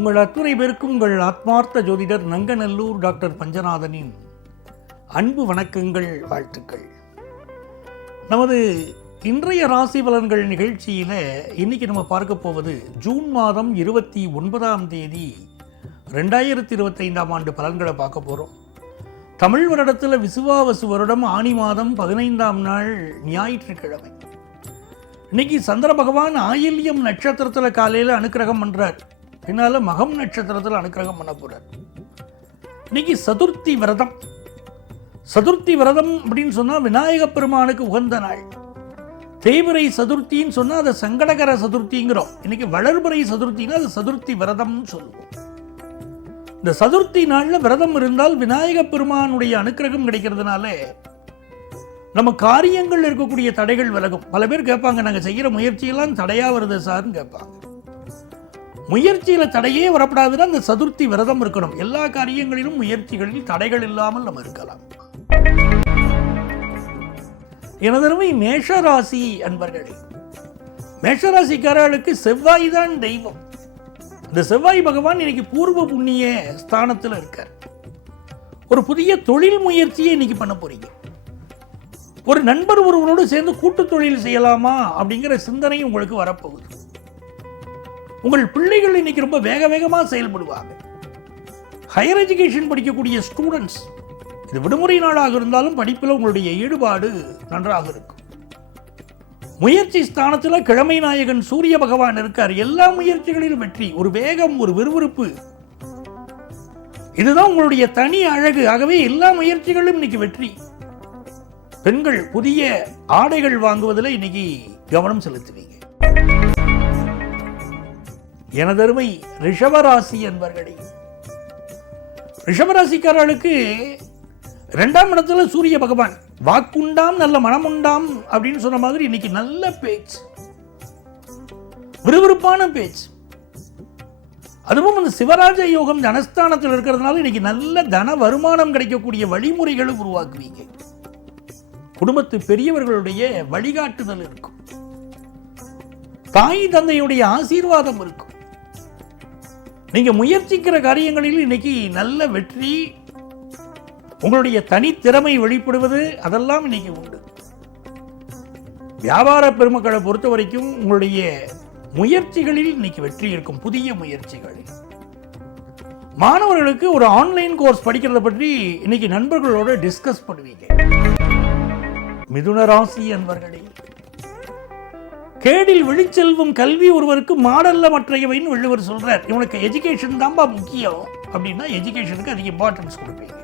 உங்கள் அத்துணை பேருக்கும் உங்கள் ஆத்மார்த்த ஜோதிடர் நங்கநல்லூர் டாக்டர் பஞ்சநாதனின் அன்பு வணக்கங்கள் வாழ்த்துக்கள். நமது இன்றைய ராசி பலன்கள் நிகழ்ச்சியில் இன்னைக்கு நம்ம பார்க்க போவது ஜூன் மாதம் இருபத்தி ஒன்பதாம் தேதி ரெண்டாயிரத்தி இருபத்தைந்தாம் ஆண்டு பலன்களை பார்க்க போகிறோம் தமிழ் வருடத்தில் விசுவாவசு வருடம் ஆனி மாதம் பதினைந்தாம் நாள் ஞாயிற்றுக்கிழமை. இன்னைக்கு சந்திர பகவான் ஆயில்யம் நட்சத்திரத்தில் காலையில் அனுக்கிரகம் பண்ணுறார் பின்னால் மகம் நட்சத்திரத்தில் அனுக்கிரகம் பண்ண போகிறார் இன்னைக்கு சதுர்த்தி விரதம். சதுர்த்தி விரதம் அப்படின்னு சொன்னால் விநாயக பெருமானுக்கு உகந்த நாள். தேய்பிரை சதுர்த்தின்னு சொன்னால் அதை சங்கடகர சதுர்த்திங்கிறோம். இன்னைக்கு வளர்பிறை சதுர்த்தின்னா அது சதுர்த்தி விரதம்னு சொல்லுவோம். இந்த சதுர்த்தி நாளில் விரதம் இருந்தால் விநாயக பெருமானுடைய அனுக்கிரகம் கிடைக்கிறதுனால நம்ம காரியங்கள் இருக்கக்கூடிய தடைகள் விலகும். பல பேர் கேட்பாங்க நாங்கள் செய்கிற முயற்சியெல்லாம் தடையாக வருது சார்னு கேட்பாங்க. முயற்சியில் தடையே வரப்படாதுன்னா அந்த சதுர்த்தி விரதம் இருக்கணும். எல்லா காரியங்களிலும் முயற்சிகளில் தடைகள் இல்லாமல் நம்ம இருக்கலாம். எனதருமை மேஷராசி அன்பர்களே மேஷராசிக்காரர்களுக்கு செவ்வாய் தான் தெய்வம். இந்த செவ்வாய் பகவான் இன்னைக்கு பூர்வ புண்ணிய ஸ்தானத்தில் இருக்கார். ஒரு புதிய தொழில் முயற்சியை இன்னைக்கு பண்ண போறீங்க. ஒரு நண்பர் ஒருவரோடு சேர்ந்து கூட்டு தொழில் செய்யலாமா அப்படிங்கிற சிந்தனை உங்களுக்கு வரப்போகுது. உங்கள் பிள்ளைகள் இன்னைக்கு ரொம்ப வேக வேகமாக செயல்படுவாங்க. ஹையர் எஜுகேஷன் படிக்கக்கூடிய ஸ்டூடெண்ட்ஸ் இது விடுமுறை நாளாக இருந்தாலும் படிப்பில் உங்களுடைய ஈடுபாடு நன்றாக இருக்கும். முயற்சி ஸ்தானத்தில் கிழமை நாயகன் சூரிய பகவான் இருக்கார். எல்லா முயற்சிகளிலும் வெற்றி ஒரு வேகம் ஒரு விறுவிறுப்பு. இதுதான் உங்களுடைய தனி அழகு. ஆகவே எல்லா முயற்சிகளும் இன்னைக்கு வெற்றி. பெண்கள் புதிய ஆடைகள் வாங்குவதில் இன்னைக்கு கவனம் செலுத்துவீங்க. எனதருமை ரிஷபராசி என்பர்களே. ரிஷபராசிக்காரர்களுக்கு ரெண்டாம் இடத்துல சூரிய பகவான். வாக்குண்டாம் நல்ல மனமுண்டாம் அப்படின்னு சொன்ன மாதிரி இன்னைக்கு நல்ல பேச்சு. விறுவிறுப்பான பேச்சு. அதுவும் அந்த சிவராஜ யோகம் தனஸ்தானத்தில் இருக்கிறதுனால இன்னைக்கு நல்ல தன வருமானம் கிடைக்கக்கூடிய வழிமுறைகளை உருவாக்குவீங்க. குடும்பத்து பெரியவர்களுடைய வழிகாட்டுதல் இருக்கும். தாய் தந்தையுடைய ஆசீர்வாதம் இருக்கும். நீங்க முயற்சிக்கிற காரியங்களில் இன்னைக்கு நல்ல வெற்றி உங்களுடைய தனித்திறமை வெளிப்படுவது அதெல்லாம் இன்னைக்கு உண்டு. வியாபார பெருமக்களை பொறுத்த வரைக்கும் உங்களுடைய முயற்சிகளில் இன்னைக்கு வெற்றி இருக்கும் புதிய முயற்சிகளில் மாணவர்களுக்கு ஒரு ஆன்லைன் கோர்ஸ் படிக்கிறத பற்றி இன்னைக்கு நண்பர்களோட டிஸ்கஸ் பண்ணுவீங்க. மிதுன ராசி என்பர்களே கேடில் விழிச்செல்வம் கல்வி ஒருவருக்கு மாடல்ல மற்றையவைன்னு வள்ளுவர் சொல்றார். இவனுக்கு எஜுகேஷன் தான்பா முக்கியம். அப்படின்னா எஜுகேஷனுக்கு அதிக இம்பார்ட்டன்ஸ் கொடுப்பீங்க.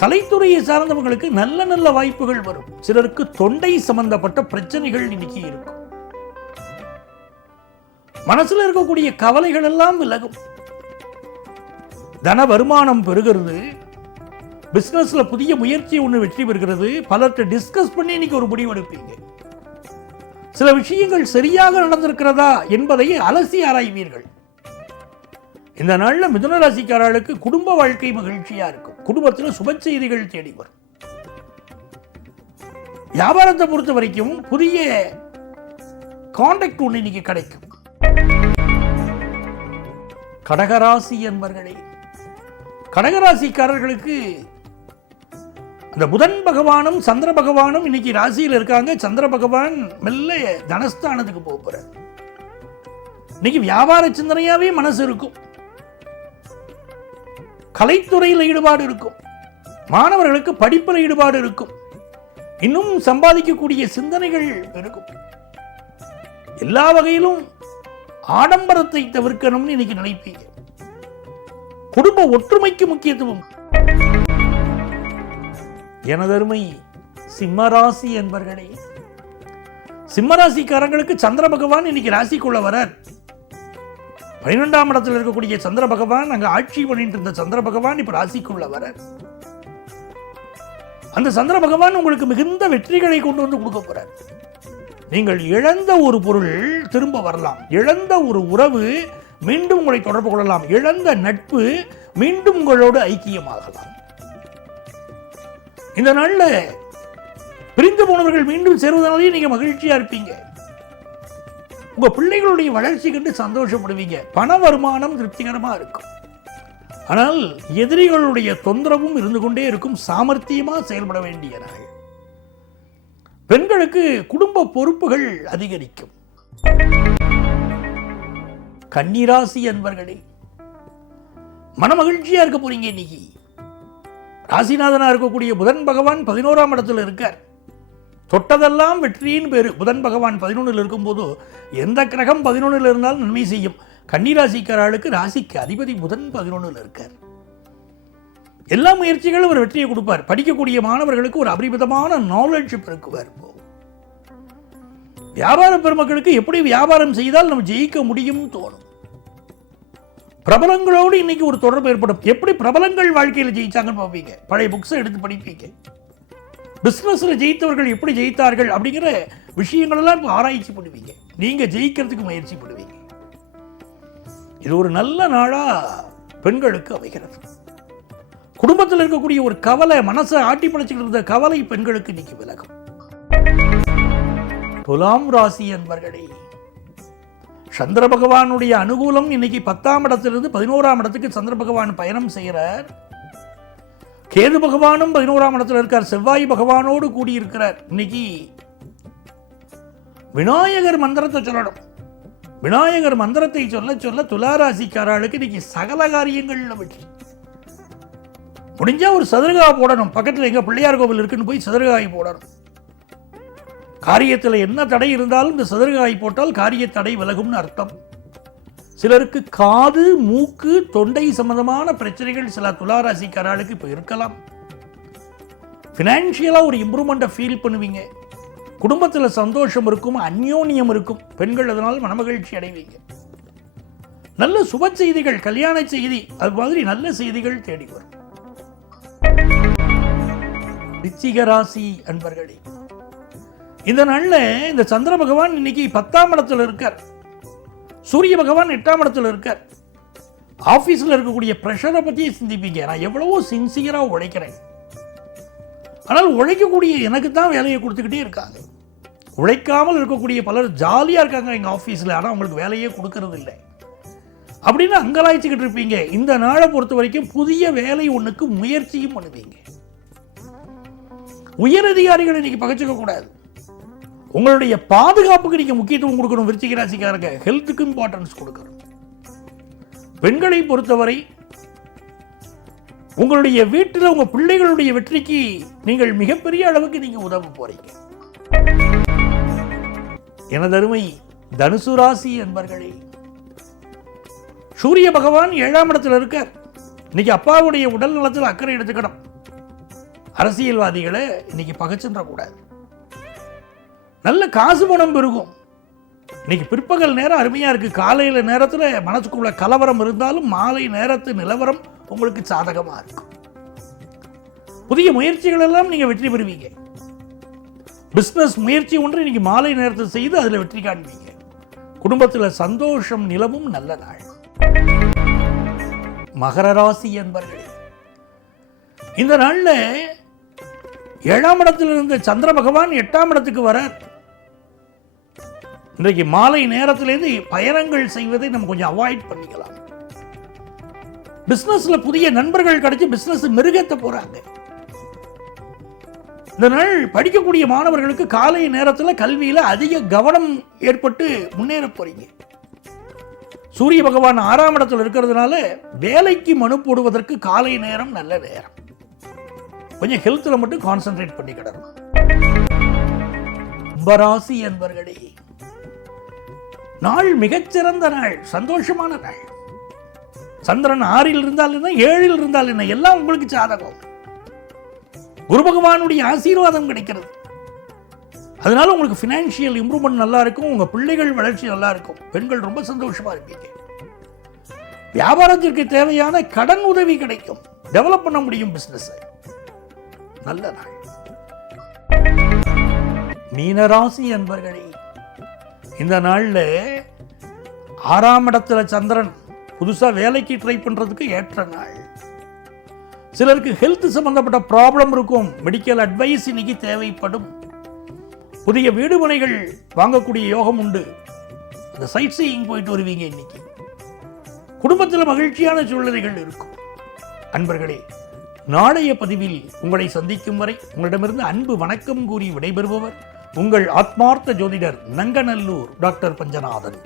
கலைத்துறையை சார்ந்தவங்களுக்கு நல்ல நல்ல வாய்ப்புகள் வரும். சிலருக்கு தொண்டை சம்பந்தப்பட்ட பிரச்சனைகள் இன்னைக்கு இருக்கும். மனசுல இருக்கக்கூடிய கவலைகள் எல்லாம் விலகும். தன வருமானம் பெறுகிறது. பிசினஸ்ல புதிய முயற்சி ஒன்று வெற்றி பெறுகிறது. பலர்கிட்ட டிஸ்கஸ் பண்ணி இன்னைக்கு ஒரு முடிவு எடுப்பீங்க சில விஷயங்கள் சரியாக நடந்திருக்கிறதா என்பதை அலசி ஆராய்வீர்கள். இந்த நாளில் மிதுன ராசிக்காரர்களுக்கு குடும்ப வாழ்க்கை மகிழ்ச்சியா இருக்கும். குடும்பத்தில் சுப செய்திகள் தேடி வரும். வியாபாரத்தை பொறுத்த வரைக்கும் புதிய காண்டாக்ட் ஒன்று இன்னைக்கு கிடைக்கும். கடகராசி என்பர்களே கடகராசிக்காரர்களுக்கு இந்த புதன் பகவானும் சந்திர பகவானும் இன்னைக்கு ராசியில் இருக்காங்க. சந்திர பகவான் மெல்ல தனஸ்தானத்துக்கு போக போறார். இன்னைக்கு வியாபார சிந்தனையாவே மனசு இருக்கும். கலைத்துறையில் ஈடுபாடு இருக்கும். மாணவர்களுக்கு படிப்பில் ஈடுபாடு இருக்கும். இன்னும் சம்பாதிக்கக்கூடிய சிந்தனைகள் இருக்கும் எல்லா வகையிலும் ஆடம்பரத்தை தவிர்க்கணும்னு இன்னைக்கு நினைப்பீங்க. குடும்ப ஒற்றுமைக்கு முக்கியத்துவம் எனதருமை சிம்மராசி என்பர்களே சிம்மராசிக்காரங்களுக்கு சந்திர பகவான் இன்னைக்கு ராசிக்குள்ள வரார். பன்னிரெண்டாம் இடத்தில் இருக்கக்கூடிய சந்திர பகவான் அங்க ஆட்சி பண்ணிட்டு இருந்த சந்திர பகவான் இப்ப ராசிக்குள்ள வரார். அந்த சந்திர பகவான் உங்களுக்கு மிகுந்த வெற்றிகளை கொண்டு வந்து கொடுக்க போறார். நீங்கள் இழந்த ஒரு பொருள் திரும்ப வரலாம். இழந்த ஒரு உறவு மீண்டும் உங்களை தொடர்பு கொள்ளலாம். இழந்த நட்பு மீண்டும் உங்களோடு ஐக்கியமாகலாம். இந்த நாளில் பிரிந்து போனவர்கள் மீண்டும் சேருவதனாலேயே நீங்க மகிழ்ச்சியா இருப்பீங்க. உங்க பிள்ளைகளுடைய வளர்ச்சி கண்டு சந்தோஷப்படுவீங்க. பண வருமானம் திருப்திகரமா இருக்கும். ஆனால் எதிரிகளுடைய தொந்தரவும் இருந்து கொண்டே இருக்கும். சாமர்த்தியமா செயல்பட வேண்டிய நாள் பெண்களுக்கு குடும்ப பொறுப்புகள் அதிகரிக்கும். கன்னிராசி என்பர்களே மனமகிழ்ச்சியா இருக்க போறீங்க இன்னைக்கு. ராசிநாதனா இருக்கக்கூடிய புதன் பகவான் பதினோராம் இடத்துல இருக்கார். தொட்டதெல்லாம் வெற்றியின் பேர். புதன் பகவான் பதினொன்றில் இருக்கும்போது எந்த கிரகம் பதினொன்றில் இருந்தாலும் நன்மை செய்யும். கன்னிராசிக்காரர்களுக்கு ராசிக்கு அதிபதி புதன் பதினொன்றில் இருக்கார். எல்லா முயற்சிகளும் ஒரு வெற்றியை கொடுப்பார். படிக்கக்கூடிய மாணவர்களுக்கு ஒரு அபரிமிதமான நாலேஜ் பெருக்குவார். வியாபார பெருமக்களுக்கு எப்படி வியாபாரம் செய்தால் நம்ம ஜெயிக்க முடியும் தோணும். பிரபலங்களோடு இன்னைக்கு ஒரு தொடர்பு ஏற்படும். எப்படி பிரபலங்கள் வாழ்க்கையில் ஜெயிச்சாங்கன்னு பார்ப்பீங்க. பழைய புக்ஸை எடுத்து படிப்பீங்க. பிஸ்னஸில் ஜெயித்தவர்கள் எப்படி ஜெயித்தார்கள் அப்படிங்கிற விஷயங்களெல்லாம் இப்போ ஆராய்ச்சி பண்ணுவீங்க. நீங்கள் ஜெயிக்கிறதுக்கு முயற்சி பண்ணுவீங்க. இது ஒரு நல்ல நாளாக பெண்களுக்கு அமைகிறது. குடும்பத்தில் இருக்கக்கூடிய ஒரு கவலை மனசை ஆட்டி படைச்சுக்கிட்டு இருந்த கவலை பெண்களுக்கு இன்னைக்கு விலகும். துலாம் ராசி என்பர்களே சந்திர பகவானுடைய அனுகூலம் இன்னைக்கு பத்தாம் இடத்திலிருந்து பதினோராம் இடத்துக்கு சந்திர பகவான் பயணம் செய்கிறார். கேது பகவானும் பதினோராம் இடத்தில் இருக்கார். செவ்வாய் பகவானோடு கூடியிருக்கிறார். இன்னைக்கு விநாயகர் மந்திரத்தை சொல்லணும். விநாயகர் மந்திரத்தை சொல்ல சொல்ல துளாராசிக்காரர்களுக்கு இன்னைக்கு சகல காரியங்கள்ல வெற்றி. முடிஞ்சா ஒரு சதுரகா போடணும். பக்கத்தில் எங்க பிள்ளையார் கோவில் இருக்குன்னு போய் சதுரகாய் போடணும். காரியத்தில் என்ன தடை இருந்தாலும் இந்த சதுரகாய் போட்டால் காரிய தடை விலகும்னு அர்த்தம். சிலருக்கு காது மூக்கு தொண்டை சம்பந்தமான பிரச்சனைகள் சில துளாராசிக்காராளுக்கு இப்போ இருக்கலாம். ஃபினான்ஷியலாக ஒரு இம்ப்ரூவ்மெண்ட்டை ஃபீல் பண்ணுவீங்க. குடும்பத்தில் சந்தோஷம் இருக்கும் அந்யோன்யம் இருக்கும். பெண்கள் அதனால் மனமகிழ்ச்சி அடைவீங்க. நல்ல சுப செய்திகள் கல்யாண செய்தி அது மாதிரி நல்ல செய்திகள் தேடி வரும். ரிச்சிக ராசி அன்பர்களே இந்த நாள்ல இந்த சந்திர பகவான் இன்னைக்கு பத்தாம் இடத்துல இருக்கார். சூரிய பகவான் எட்டாம் இடத்துல இருக்கார். ஆஃபீஸில் இருக்கக்கூடிய ப்ரெஷரை பற்றி சிந்திப்பீங்க. நான் எவ்வளவோ சின்சியராக உழைக்கிறேன். ஆனால் உழைக்கக்கூடிய எனக்கு தான் வேலையை கொடுத்துக்கிட்டே இருக்காங்க. உழைக்காமல் இருக்கக்கூடிய பலர் ஜாலியாக இருக்காங்க எங்கள் ஆஃபீஸில் ஆனால் அவங்களுக்கு வேலையே கொடுக்கறது இல்லை. அப்படின்னு அங்கலாய்ச்சிக்கிட்டு இருப்பீங்க. இந்த நாளை பொறுத்த வரைக்கும் புதிய வேலை ஒன்றுக்கு முயற்சியும் பண்ணுவீங்க. உயரதிகாரிகளை இன்னைக்கு பகச்சிக்க கூடாது உங்களுடைய பாதுகாப்புக்கு நீங்க முக்கியத்துவம் கொடுக்கணும் விருச்சிக ராசிக்காரங்க. ஹெல்த்துக்கு இம்பார்ட்டன்ஸ் கொடுக்கணும். பெண்களை பொறுத்தவரை உங்களுடைய வீட்டில் உங்க பிள்ளைகளுடைய வெற்றிக்கு நீங்கள் மிகப்பெரிய அளவுக்கு நீங்க உதவ போறீங்க. எனதருமை தனுசு ராசி என்பர்களே சூரிய பகவான் ஏழாம் இடத்துல இருக்கார். இன்னைக்கு அப்பாவுடைய உடல் நலத்தில் அக்கறை எடுத்துக்கணும். அரசியல்வாதிகளை இன்னைக்கு பகச்சுன்ற கூடாது நல்ல காசு பணம் பெருகும். இன்னைக்கு பிற்பகல் நேரம் அருமையா இருக்கு. காலையில நேரத்துல மனசுக்குள்ள கலவரம் இருந்தாலும் மாலை நேரத்து நிலவரம் உங்களுக்கு சாதகமா இருக்கும். புதிய முயற்சிகள் எல்லாம் நீங்க வெற்றி பெறுவீங்க. பிசினஸ் முயற்சி ஒன்று இன்னைக்கு மாலை நேரத்தை செய்து அதுல வெற்றி காண்பீங்க. குடும்பத்துல சந்தோஷம் நிலவும் நல்ல நாள். மகர ராசி என்பர்கள் இந்த நாள்ல ஏழாம் இடத்தில் இருந்த சந்திர பகவான் எட்டாம் இடத்துக்கு வரார். இன்றைக்கு மாலை நேரத்திலேருந்து பயணங்கள் செய்வதை நம்ம கொஞ்சம் அவாய்ட் பண்ணிக்கலாம். பிசினஸ்ல புதிய நண்பர்கள் கிடைச்சி பிசினஸ் மிருகத்தை போறாங்க. இந்த நாள் படிக்கக்கூடிய மாணவர்களுக்கு காலை நேரத்தில் கல்வியில அதிக கவனம் ஏற்பட்டு முன்னேற போறீங்க. சூரிய பகவான் ஆறாம் இடத்துல இருக்கிறதுனால வேலைக்கு மனு போடுவதற்கு காலை நேரம் நல்ல நேரம். கொஞ்சம் ஹெல்த்தில் மட்டும் கான்சென்ட்ரேட் பண்ணிக்கிடணும் கும்பராசி என்பர்களே நாள் மிகச்சிறந்த நாள் சந்தோஷமான நாள். சந்திரன் ஆறில் இருந்தால் என்ன ஏழில் இருந்தால் என்ன எல்லாம் உங்களுக்கு சாதகம் குரு பகவானுடைய ஆசீர்வாதம் கிடைக்கிறது. அதனால உங்களுக்கு ஃபினான்ஷியல் இம்ப்ரூவ்மெண்ட் நல்லா இருக்கும் உங்க பிள்ளைகள் வளர்ச்சி நல்லா இருக்கும். பெண்கள் ரொம்ப சந்தோஷமா இருப்பீங்க. வியாபாரத்திற்கு தேவையான கடன் உதவி கிடைக்கும். டெவலப் பண்ண முடியும் பிசினஸ் நல்ல நாள். மீனராசி அன்பர்களே இந்த நாள்ல ஆறாம் இடத்துல சந்திரன் புதுசா வேலைக்கு ட்ரை பண்றதுக்கு ஏற்ற நாள். சிலருக்கு ஹெல்த் சம்பந்தப்பட்ட ப்ராப்ளம் இருக்கும். மெடிக்கல் அட்வைஸ் இன்னைக்கு தேவைப்படும். புதிய வீடுமனைகள் வாங்கக்கூடிய யோகம் உண்டு. அந்த சைட் சீயிங் போயிட்டு வருவீங்க இன்னைக்கு. குடும்பத்தில் மகிழ்ச்சியான சூழ்நிலைகள் இருக்கும். அன்பர்களே நாளைய பதிவில் உங்களை சந்திக்கும் வரை உங்களிடமிருந்து அன்பு வணக்கம் கூறி விடைபெறுபவர் உங்கள் ஆத்மார்த்த ஜோதிடர் நங்கநல்லூர் டாக்டர் பஞ்சநாதன்.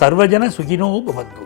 சர்வஜன சுகினோ பவந்து